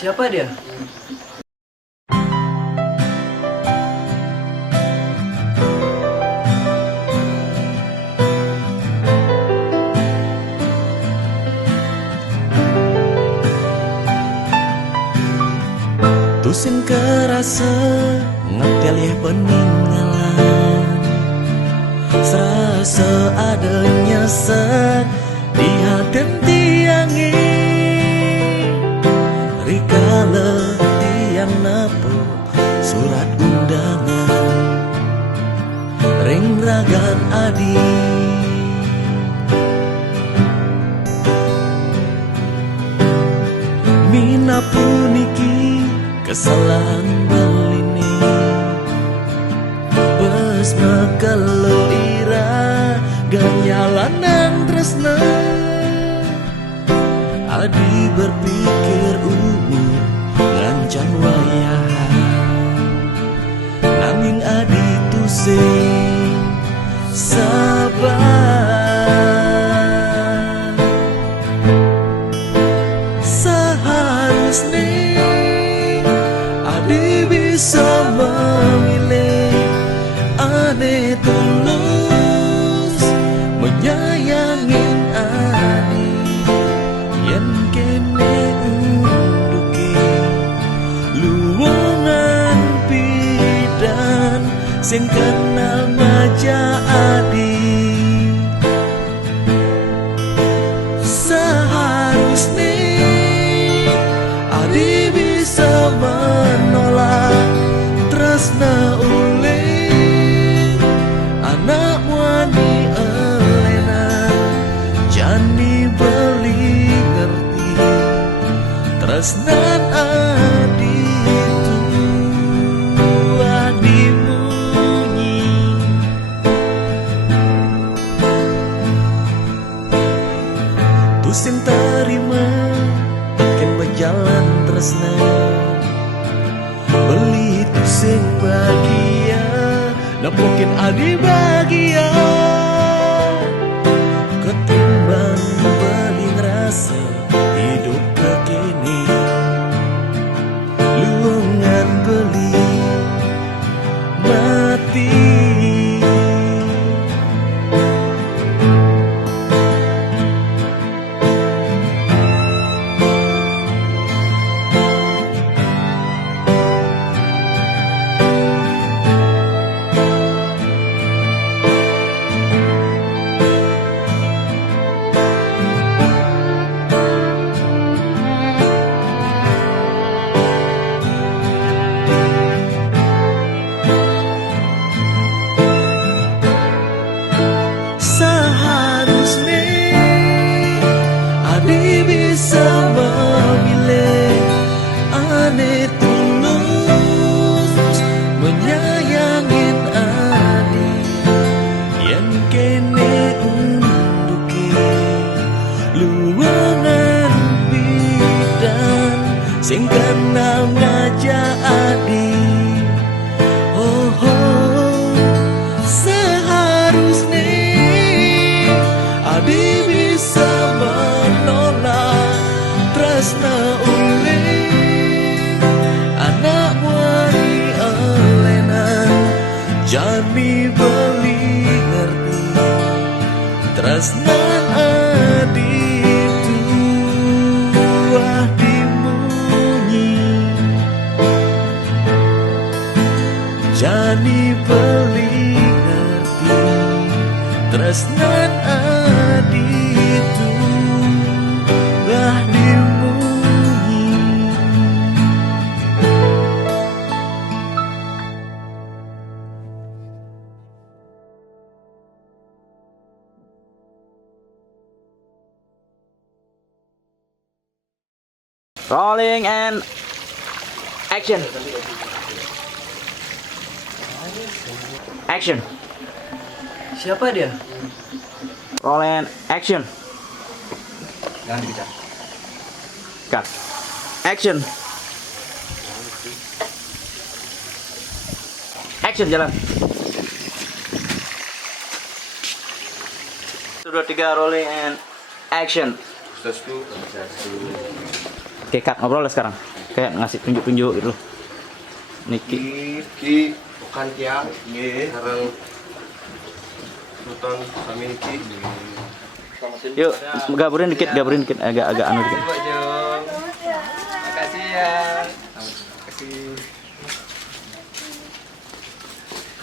Siapa dia? Tusin kerasa ngetel ya peninggalan, serasa adanya sak di hati tiangi. Rikala tiang nepo surat undangan ring ragan adi. Mina puniki kesalahan belini bes makalo ira ganyalan tresna. Adi berpikir umur ngancam wayahan, nanging adi tusing sabar. Seharusnya adi bisa memilih, ane tulus menyayangin adi yen kene unduki luwungan pidan sing kenal ngajak adi. Seharusnya adi bisa menolak tresna ulih anak wani elena, jani beli ngerti tresnan adi itu adi bunyi. Tusin terima ken berjalan tresna, beli tusing bahagia nepokin adi bahagia ketimbang beli ngerasa hidup kekini luwungan beli mati. Seharusnya adi bisa memilih, ane tulus menyayangin adi yen kene unduki luwangan bidan sing kenal ngajak adi. Oh, oh, seharusnya adi bisa menolak tresna ulih anak wani elena, jami beli ngerti tresnan adi itu adi munyi. Jani beli ngerti tresnan adi itu adi munyi. Rolling and action. Action. Siapa dia? Roll and action. Jangan bicara. Cut. Action. Action jalan. 1, 2, 3 rolling and action. Satu. Oke, cut. Ngobrol lah sekarang. Kayak ngasih tunjuk-tunjuk gitu loh. Niki. Ki bukan tiang. Sekarang nonton kami Ki. Yuk, gaburin dikit, agak anu dikit. Makasih ya. Makasih.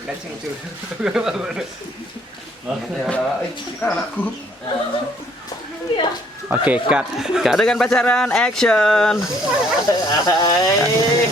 Kancing cu. Kan anakku. Oke, cut. Adegan pacaran, action. Hai.